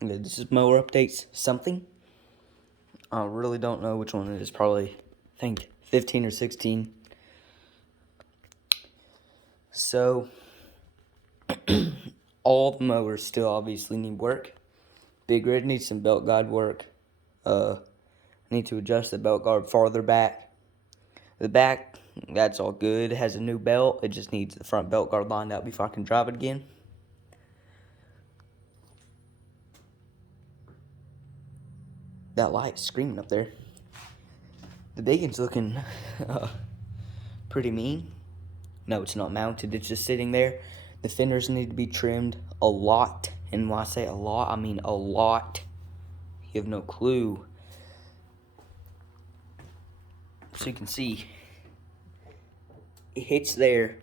This is mower updates something. I really don't know which one it is. Probably, I think 15 or 16. So, all the mowers still obviously need work. Big Red needs some belt guide work. Need to adjust the belt guard farther back. The back, that's all good. It has a new belt. It just needs the front belt guard lined out before I can drive it again. That light's screaming up there. The bacon's looking pretty mean. No, it's not mounted. It's just sitting there. The fenders need to be trimmed a lot. And when I say a lot, I mean a lot. You have no clue. So you can see, it hits there,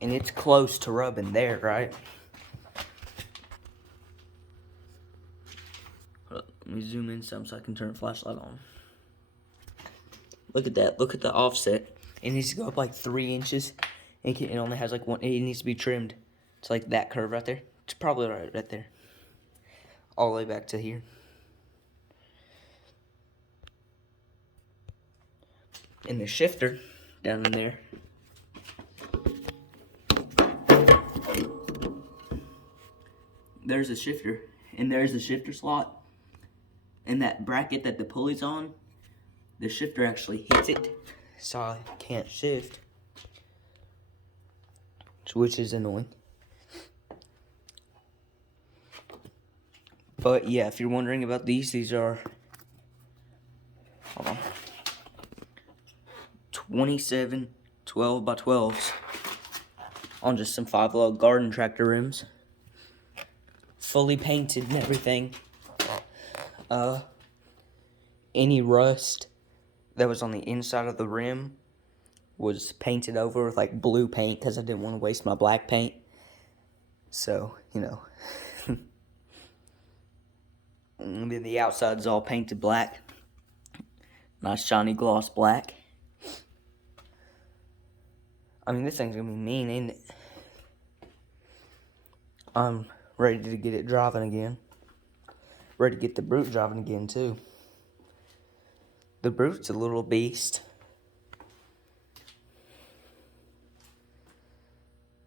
and it's close to rubbing there, right? Let me zoom in some so I can turn the flashlight on. Look at that. Look at the offset. It needs to go up like 3 inches. It only has like one. It needs to be trimmed. It's like that curve right there. It's probably right there. All the way back to here. And the shifter down in there. There's a shifter. And there's the shifter slot. And that bracket that the pulley's on, the shifter actually hits it. So I can't shift. Which is annoying. But yeah, if you're wondering about these are, hold on, 27 12 by 12s on just some 5-lug garden tractor rims. Fully painted and everything. Any rust that was on the inside of the rim was painted over with like blue paint because I didn't want to waste my black paint. So, you know. And then the outside's all painted black. Nice shiny gloss black. I mean, this thing's gonna be mean, ain't it? I'm ready to get it driving again. Ready to get the Brute driving again, too. The Brute's a little beast.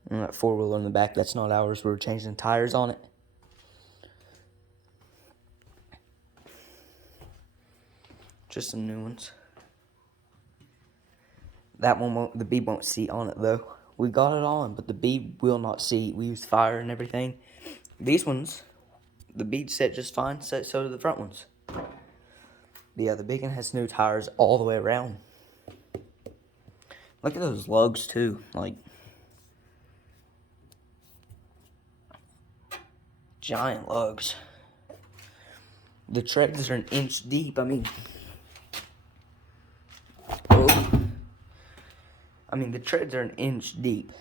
And that 4-wheeler in the back, that's not ours. We're changing tires on it. Just some new ones. That one won't, the bee won't seat on it though. We got it on, but the bee will not seat. We use fire and everything. These ones, the bee set just fine. So do the front ones. Yeah, the big one has new tires all the way around. Look at those lugs too. Like, giant lugs. The treads are an inch deep. I mean, the treads are an inch deep.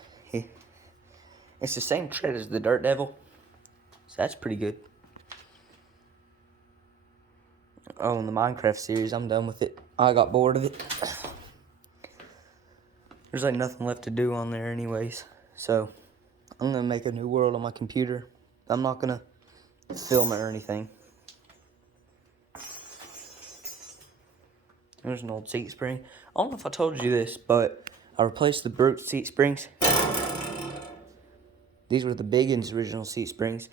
It's the same tread as the Dirt Devil, so that's pretty good. Oh, in the Minecraft series, I'm done with it. I got bored of it. There's like nothing left to do on there anyways, so I'm gonna make a new world on my computer. I'm not gonna film it or anything. There's an old seat spring. I don't know if I told you this, but I replaced the Brute seat springs. These were the Biggin's original seat springs.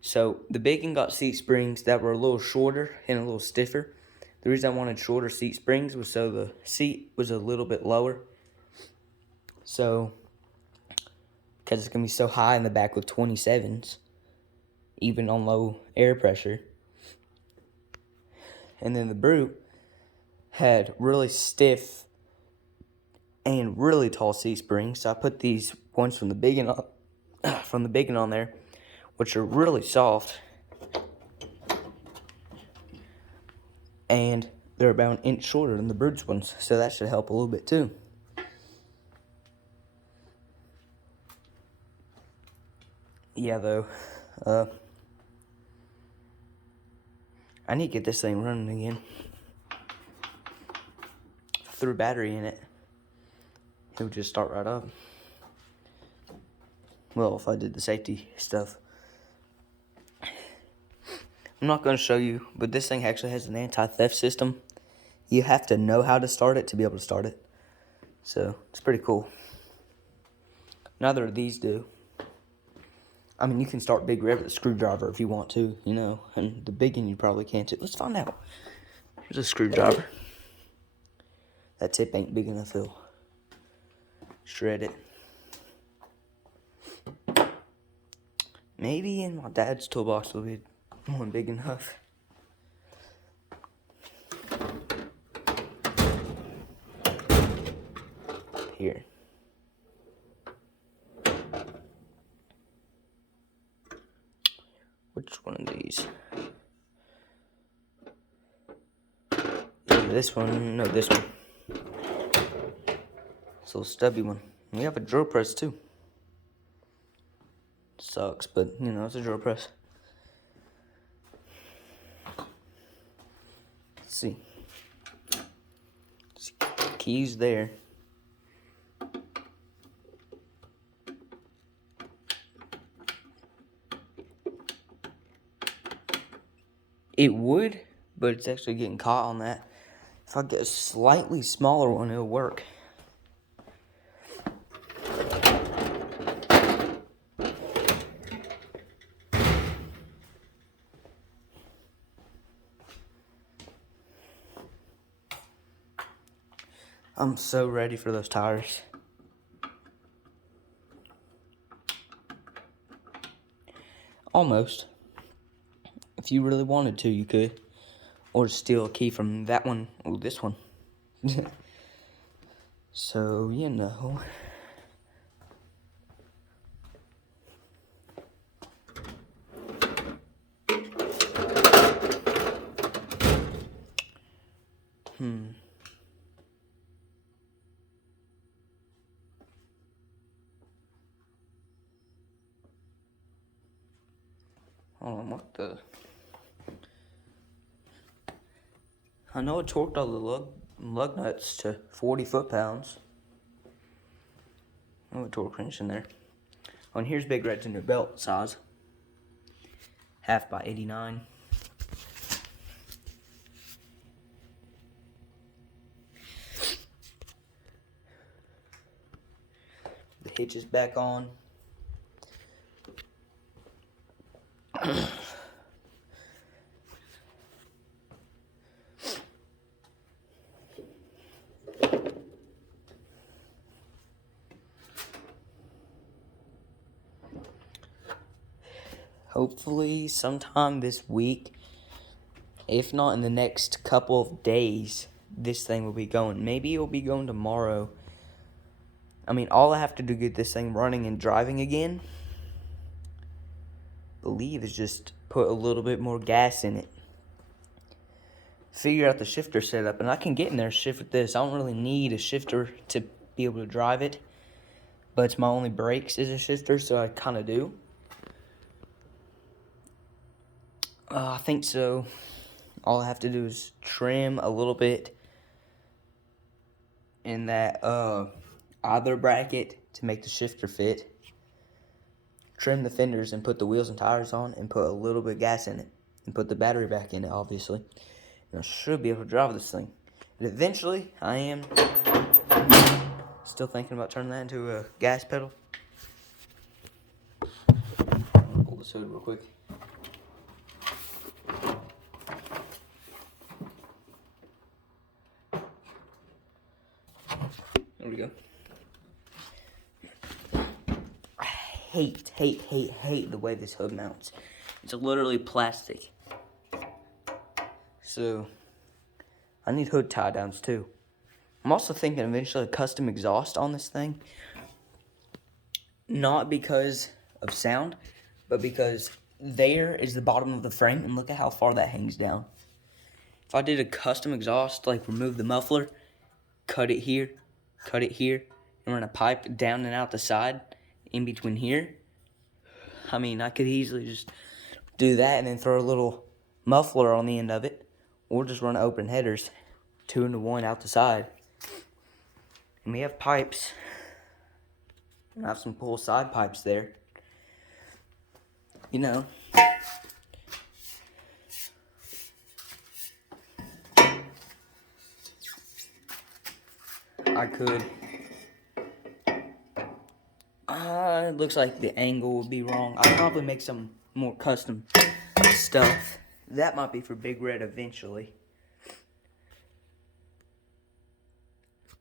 So the Biggin got seat springs that were a little shorter and a little stiffer. The reason I wanted shorter seat springs was so the seat was a little bit lower. So, because it's going to be so high in the back with 27s, even on low air pressure. And then the Brute had really stiff and really tall seat springs. So I put these ones from the Biggin on there, which are really soft. And they're about an inch shorter than the Brute's ones, so that should help a little bit too. Yeah, though, I need to get this thing running again. If I threw a battery in it, it would just start right up. Well, if I did the safety stuff. I'm not going to show you, but this thing actually has an anti-theft system. You have to know how to start it to be able to start it. So, it's pretty cool. Neither of these do. I mean, you can start Big Red with a screwdriver if you want to, you know. And the big one you probably can't too. Let's find out. Here's a screwdriver. That tip ain't big enough, it'll shred it. Maybe in my dad's toolbox will be one big enough. Here. Which one of these? This one? No, this one. This little stubby one. We have a drill press too. Sucks, but you know, it's a drill press. Let's see. Keys there. It would, but it's actually getting caught on that. If I get a slightly smaller one, it'll work. I'm so ready for those tires. Almost. If you really wanted to, you could. Or steal a key from that one or this one. So, you know. Hold on, what the? I know it torqued all the lug nuts to 40 foot-pounds. Oh, a torque wrench in there. Oh, and here's Big Red's new belt size. 1/2 by 89. The hitch is back on. Hopefully sometime this week, if not in the next couple of days, this thing will be going. Maybe it'll be going tomorrow. I mean, all I have to do to get this thing running and driving again, I believe, is just put a little bit more gas in it. Figure out the shifter setup, and I can get in there and shift with this. I don't really need a shifter to be able to drive it, but it's my only brakes is a shifter, so I kind of do. I think so. All I have to do is trim a little bit in that idler bracket to make the shifter fit. Trim the fenders and put the wheels and tires on and put a little bit of gas in it. And put the battery back in it, obviously. And I should be able to drive this thing. And eventually, I am still thinking about turning that into a gas pedal. Pull this hood real quick. There we go. I hate the way this hood mounts. It's literally plastic. So, I need hood tie downs too. I'm also thinking eventually a custom exhaust on this thing. Not because of sound, but because there is the bottom of the frame, and look at how far that hangs down. If I did a custom exhaust, like remove the muffler, cut it here, and run a pipe down and out the side, in between here, I mean, I could easily just do that and then throw a little muffler on the end of it, or just run open headers, 2-into-1 out the side. And we have pipes. I have some pull side pipes there. You know, I could. It looks like the angle would be wrong. I'll probably make some more custom stuff. That might be for Big Red eventually.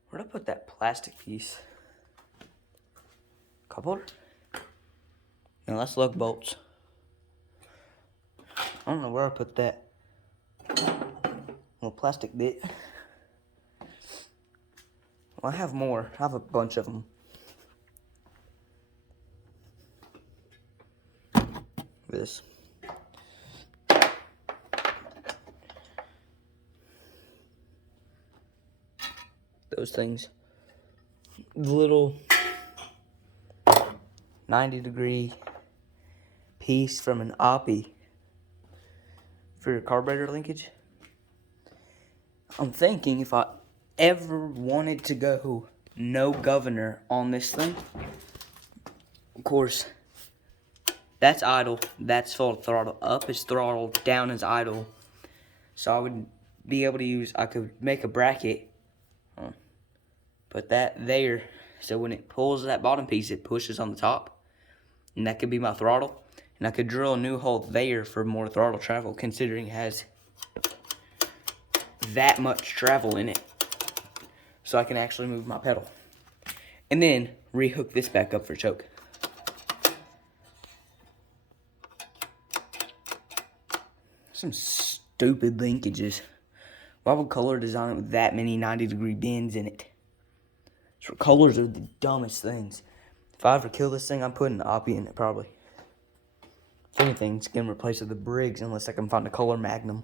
Where'd I put that plastic piece? Cup holder? No, that's lug bolts. I don't know where I put that little plastic bit. Well, I have more. I have a bunch of them. This. Those things. The little 90-degree piece from an oppie for your carburetor linkage. I'm thinking if I ever wanted to go no governor on this thing, of course, that's idle, that's full throttle. Up is throttle, down is idle. So I would be able to use, I could make a bracket, put that there, so when it pulls that bottom piece, it pushes on the top. And that could be my throttle. And I could drill a new hole there for more throttle travel, considering it has that much travel in it. So I can actually move my pedal. And then rehook this back up for choke. Some stupid linkages. Why would Color design it with that many 90-degree bends in it? So colors are the dumbest things. If I ever kill this thing, I'm putting an oppie in it probably. If anything, it's going to replace the Briggs unless I can find a Color Magnum.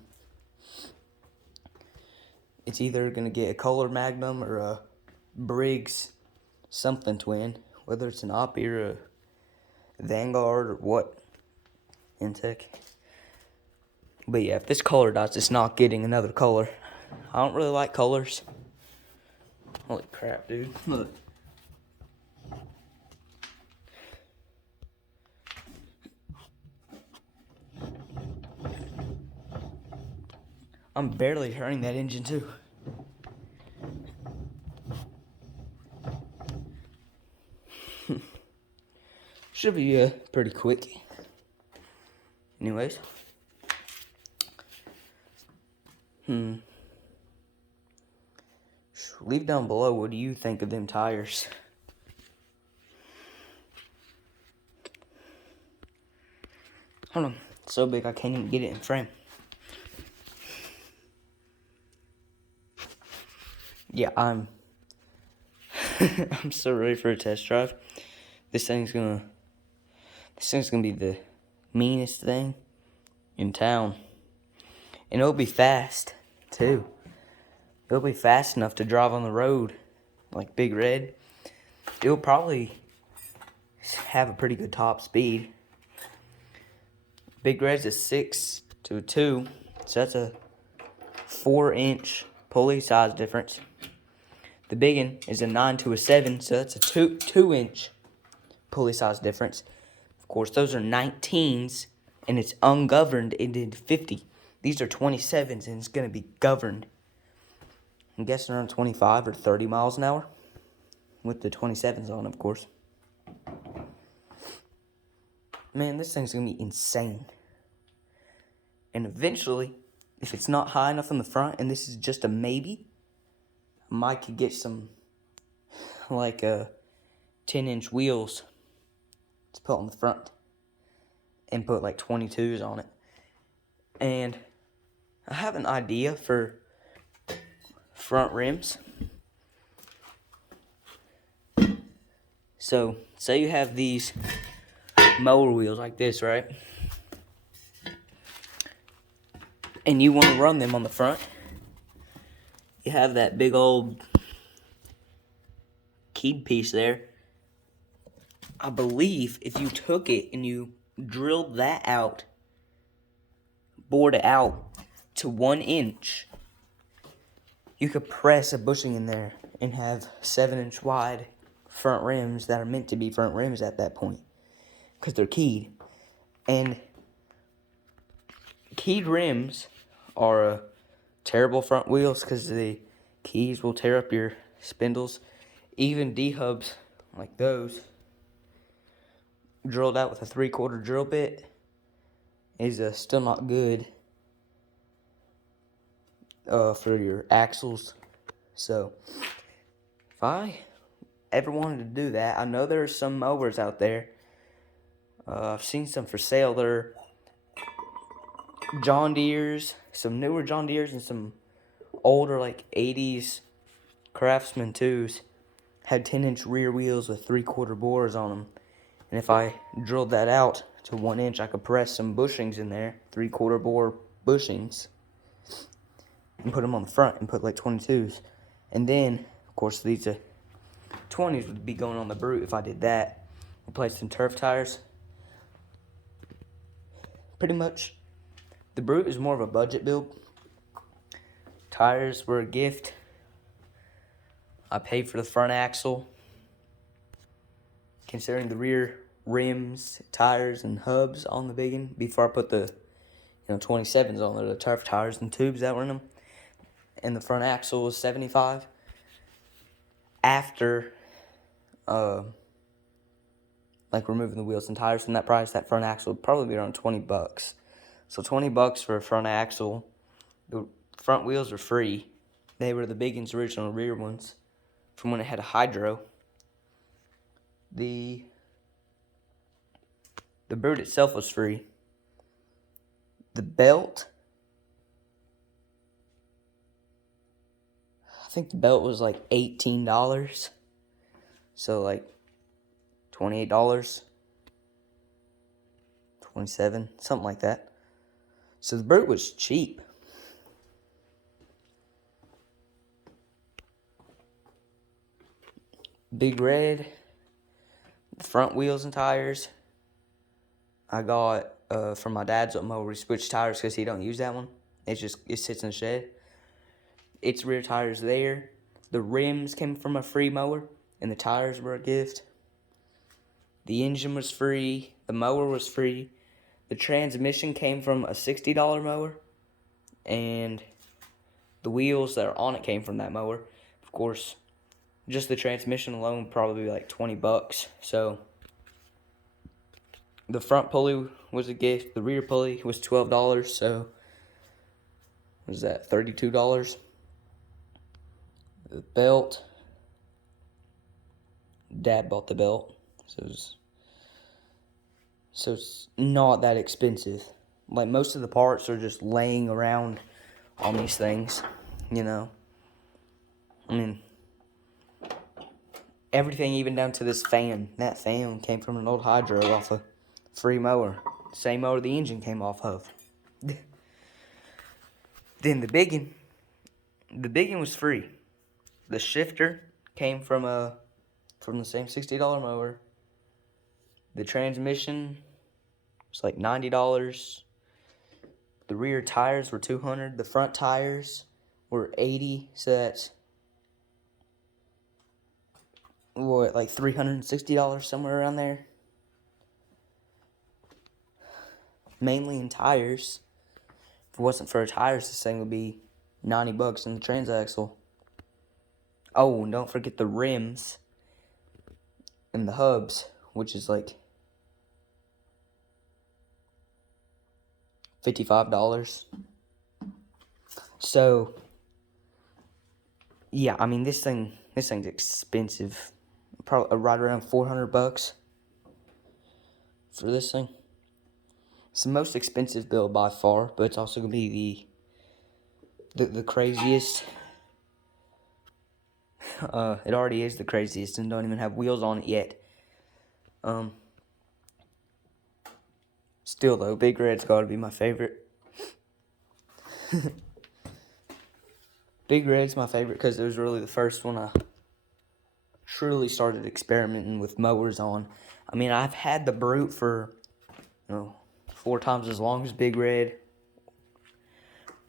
It's either going to get a Color Magnum or a Briggs something twin. Whether it's an oppie or a Vanguard or what. Intech. But yeah, if this color dies, it's not getting another color. I don't really like colors. Holy crap, dude. Look. I'm barely turning that engine too. Should be pretty quick. Anyways. Leave down below, what do you think of them tires? Hold on, it's so big I can't even get it in frame. Yeah, I'm so ready for a test drive. This thing's gonna be the meanest thing in town. And it'll be fast, too. It'll be fast enough to drive on the road, like Big Red. It'll probably have a pretty good top speed. Big Red's a 6 to a 2, so that's a 4-inch pulley size difference. The big one is a 9 to a 7, so that's a 2-inch pulley size difference. Of course, those are 19s, and it's ungoverned into 50. These are 27s, and it's going to be governed. I'm guessing around 25 or 30 miles an hour. With the 27s on, of course. Man, this thing's going to be insane. And eventually, if it's not high enough in the front, and this is just a maybe, I might could get some, like, 10-inch wheels to put on the front. And put, like, 22s on it. And I have an idea for front rims. So, say you have these mower wheels like this, right? And you want to run them on the front. You have that big old keyed piece there. I believe if you took it and you drilled that out, bored it out to 1 inch, you could press a bushing in there and have 7-inch wide front rims that are meant to be front rims at that point. Because they're keyed. And keyed rims are terrible front wheels because the keys will tear up your spindles. Even D-hubs like those, drilled out with a 3/4 drill bit, is still not good for your axles. So if I ever wanted to do that, I know there's some mowers out there. I've seen some for sale. They're John Deere's, some newer John Deere's, and some older like 80s Craftsman 2s. Had 10-inch rear wheels with 3/4 bores on them. And if I drilled that out to 1 inch, I could press some bushings in there, 3/4 bore bushings, and put them on the front and put like 22s. And then, of course, these 20s would be going on the Brute if I did that. Replace some turf tires. Pretty much, the Brute is more of a budget build. Tires were a gift. I paid for the front axle. Considering the rear rims, tires, and hubs on the biggin before I put the 27s on there, the turf tires and tubes that were in them. And the front axle was $75. After like removing the wheels and tires from that price, that front axle would probably be around $20. So $20 for a front axle. The front wheels are free. They were the Biggin's original rear ones from when it had a hydro. The Brute itself was free. The belt, I think the belt was like $18. So like $28, $27, something like that. So the Brute was cheap. Big Red, front wheels and tires, I got from my dad's mower. We switched tires because he don't use that one. It sits in the shed. Its rear tires there. The rims came from a free mower, and the tires were a gift. The engine was free. The mower was free. The transmission came from a $60 mower, and the wheels that are on it came from that mower. Of course, just the transmission alone would probably be like $20. So the front pulley was a gift. The rear pulley was $12. So what was that, $32? The belt, Dad bought the belt, so it's not that expensive. Like, most of the parts are just laying around on these things, I mean, everything, even down to this fan. That fan came from an old hydro off a free mower. Same mower the engine came off of. Then the biggin was free. The shifter came from the same $60 mower. The transmission was like $90. The rear tires were $200. The front tires were $80. So that's like $360, somewhere around there. Mainly in tires. If it wasn't for tires, this thing would be $90 in the transaxle. Oh, and don't forget the rims and the hubs, which is like $55. So yeah, I mean, this thing's expensive. Probably right around $400 for this thing. It's the most expensive build by far, but it's also gonna be the craziest. It already is the craziest and don't even have wheels on it yet. Still though, Big Red's gotta be my favorite. Big Red's my favorite because it was really the first one I truly started experimenting with mowers on. I mean, I've had the Brute for 4 times as long as Big Red,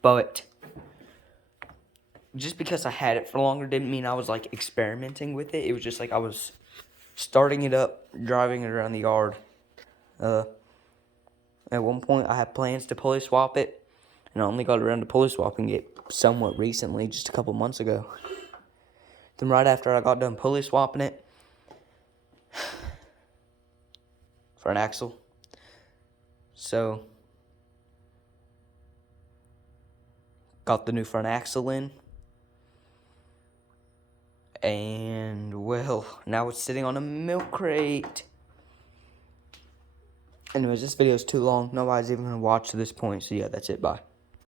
but just because I had it for longer didn't mean I was like experimenting with it. It was just like I was starting it up, driving it around the yard. At one point I had plans to pulley swap it, and I only got around to pulley swapping it somewhat recently, just a couple months ago. Then right after I got done pulley swapping it for an axle, so got the new front axle in, and well, now it's sitting on a milk crate. Anyways, this video is too long. Nobody's even gonna watch to this point, so yeah, that's it. Bye.